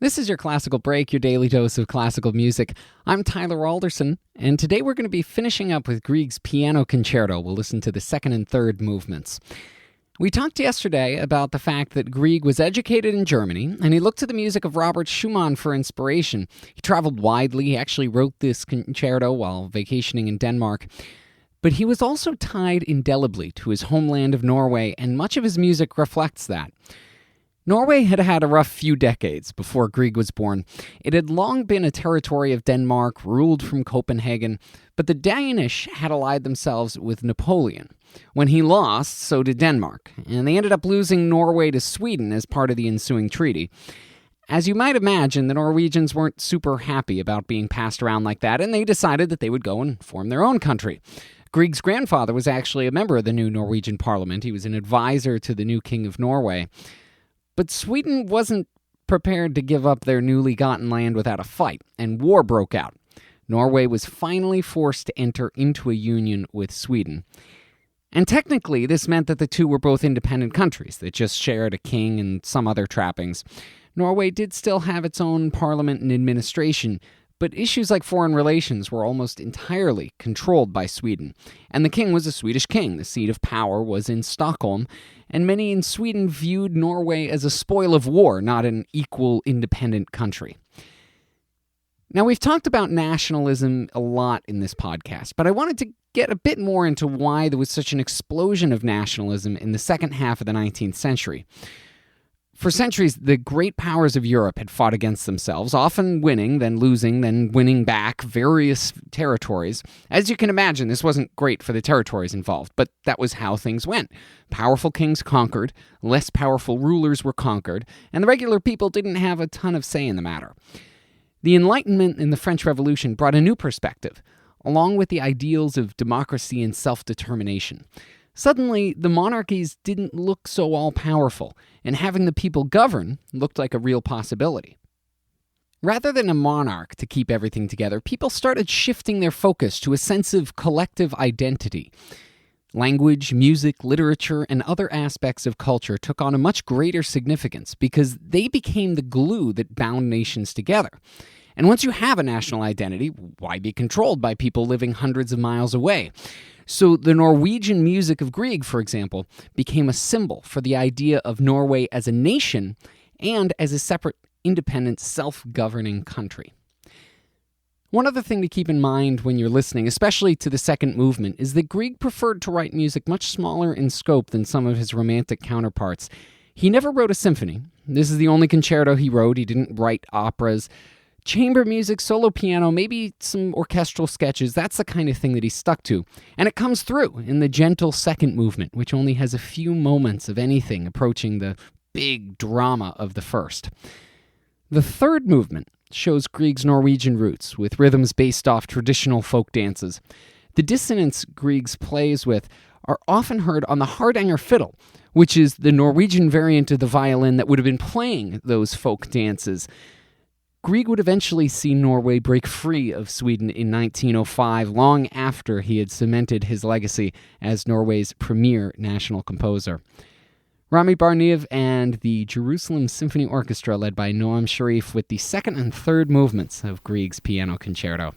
This is your Classical Break, your daily dose of classical music. I'm Tyler Alderson, and today we're going to be finishing up with Grieg's Piano Concerto. We'll listen to the second and third movements. We talked yesterday about the fact that Grieg was educated in Germany, and he looked to the music of Robert Schumann for inspiration. He traveled widely. He actually wrote this concerto while vacationing in Denmark. But he was also tied indelibly to his homeland of Norway, and much of his music reflects that. Norway had had a rough few decades before Grieg was born. It had long been a territory of Denmark, ruled from Copenhagen, but the Danish had allied themselves with Napoleon. When he lost, so did Denmark, and they ended up losing Norway to Sweden as part of the ensuing treaty. As you might imagine, the Norwegians weren't super happy about being passed around like that, and they decided that they would go and form their own country. Grieg's grandfather was actually a member of the new Norwegian parliament. He was an advisor to the new king of Norway. But Sweden wasn't prepared to give up their newly gotten land without a fight, and war broke out. Norway was finally forced to enter into a union with Sweden. And technically, this meant that the two were both independent countries that just shared a king and some other trappings. Norway did still have its own parliament and administration, but issues like foreign relations were almost entirely controlled by Sweden. And the king was a Swedish king. The seat of power was in Stockholm, and many in Sweden viewed Norway as a spoil of war, not an equal, independent country. Now, we've talked about nationalism a lot in this podcast, but I wanted to get a bit more into why there was such an explosion of nationalism in the second half of the 19th century. For centuries, the great powers of Europe had fought against themselves, often winning, then losing, then winning back various territories. As you can imagine, this wasn't great for the territories involved, but that was how things went. Powerful kings conquered, less powerful rulers were conquered, and the regular people didn't have a ton of say in the matter. The Enlightenment in the French Revolution brought a new perspective, along with the ideals of democracy and self-determination. Suddenly, the monarchies didn't look so all-powerful, and having the people govern looked like a real possibility. Rather than a monarch to keep everything together, people started shifting their focus to a sense of collective identity. Language, music, literature, and other aspects of culture took on a much greater significance because they became the glue that bound nations together. And once you have a national identity, why be controlled by people living hundreds of miles away? So the Norwegian music of Grieg, for example, became a symbol for the idea of Norway as a nation and as a separate, independent, self-governing country. One other thing to keep in mind when you're listening, especially to the second movement, is that Grieg preferred to write music much smaller in scope than some of his romantic counterparts. He never wrote a symphony. This is the only concerto he wrote. He didn't write operas. Chamber music, solo piano, maybe some orchestral sketches, that's the kind of thing that he stuck to. And it comes through in the gentle second movement, which only has a few moments of anything approaching the big drama of the first. The third movement shows Grieg's Norwegian roots, with rhythms based off traditional folk dances. The dissonance Grieg plays with are often heard on the Hardanger fiddle, which is the Norwegian variant of the violin that would have been playing those folk dances. Grieg would eventually see Norway break free of Sweden in 1905, long after he had cemented his legacy as Norway's premier national composer. Rami Barneev and the Jerusalem Symphony Orchestra, led by Noam Sharif, with the second and third movements of Grieg's Piano Concerto.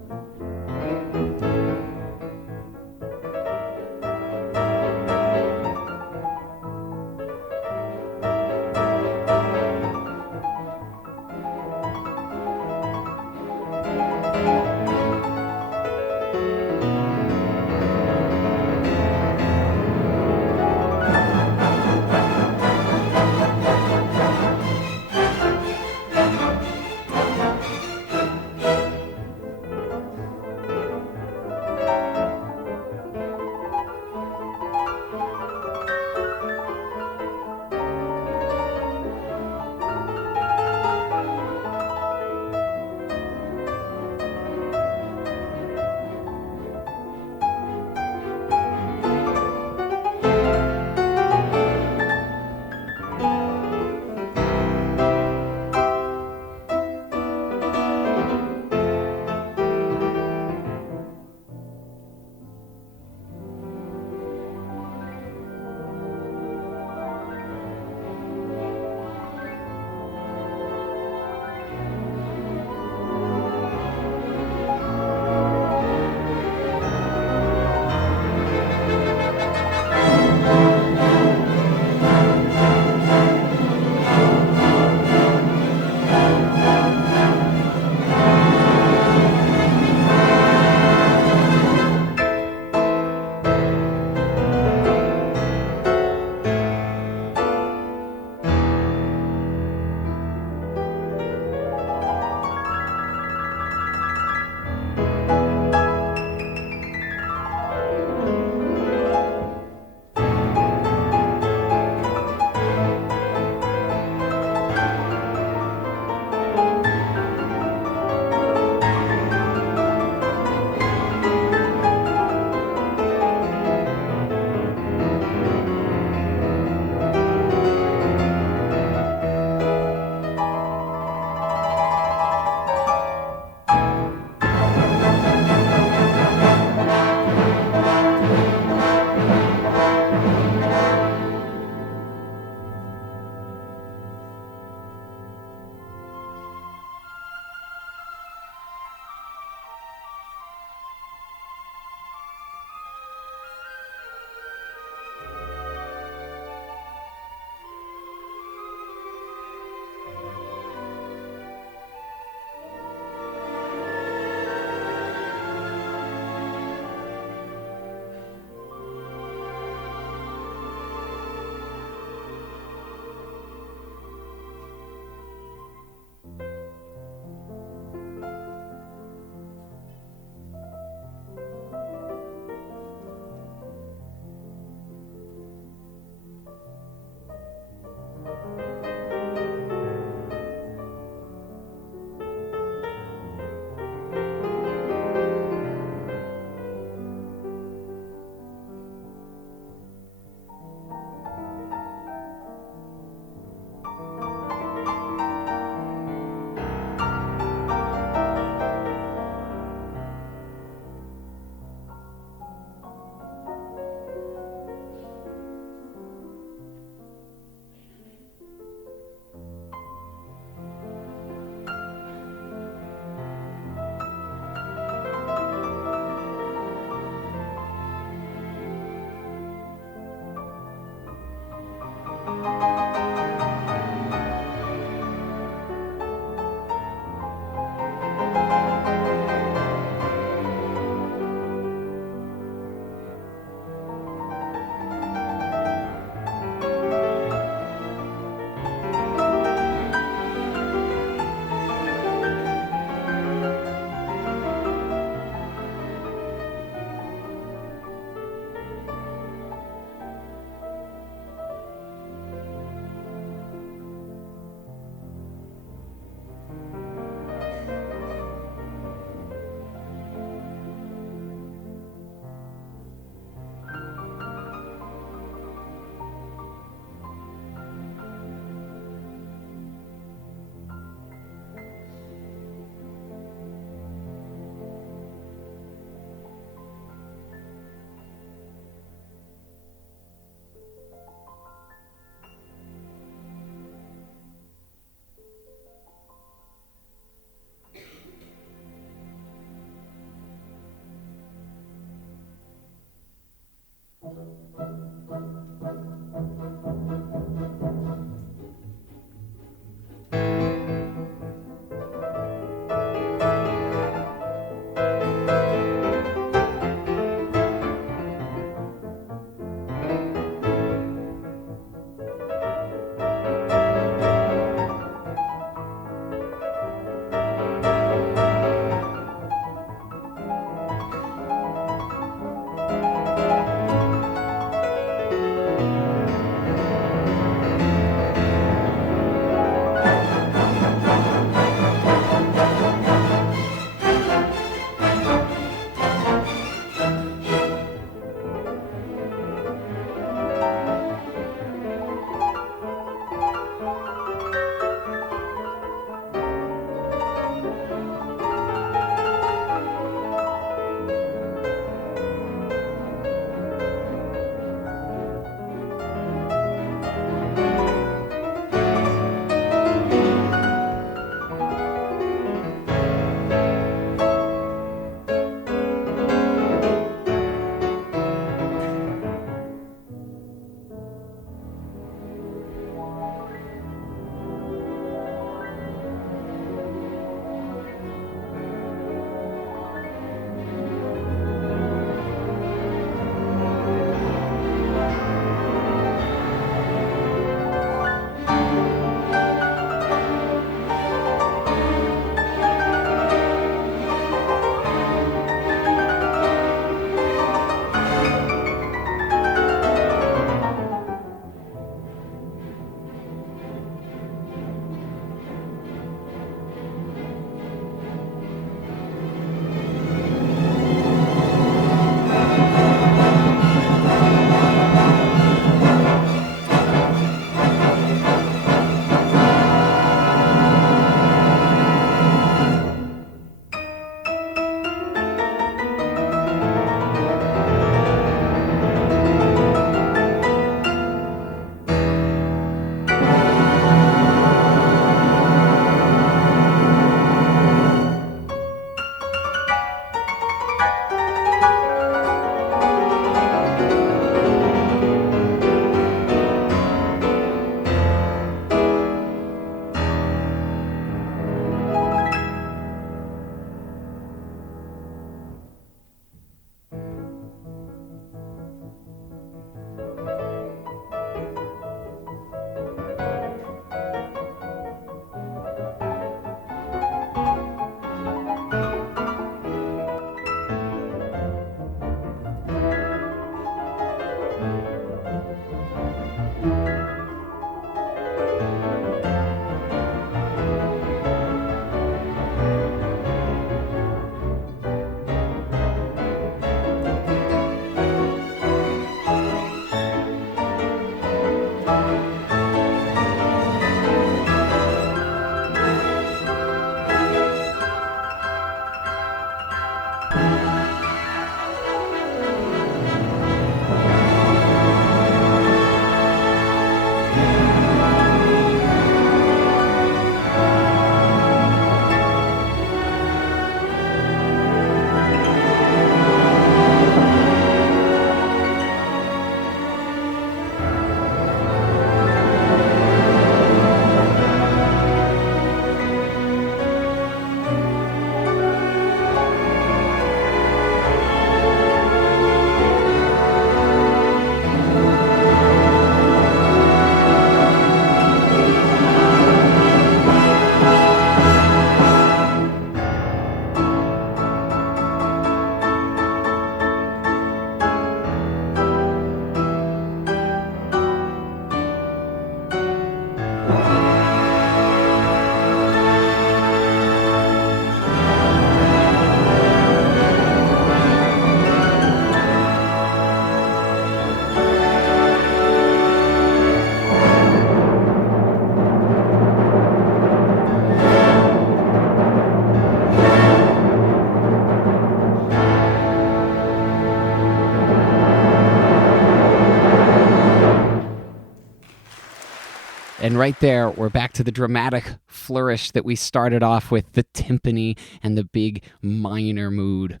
And right there, we're back to the dramatic flourish that we started off with, the timpani and the big minor mood.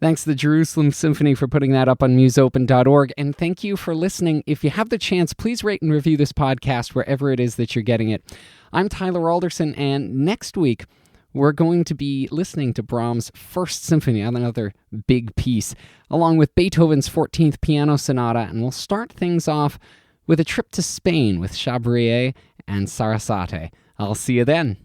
Thanks to the Jerusalem Symphony for putting that up on museopen.org, and thank you for listening. If you have the chance, please rate and review this podcast wherever it is that you're getting it. I'm Tyler Alderson, and next week, we're going to be listening to Brahms' First Symphony, another big piece, along with Beethoven's 14th Piano Sonata, and we'll start things off with a trip to Spain with Chabrier and Sarasate. I'll see you then.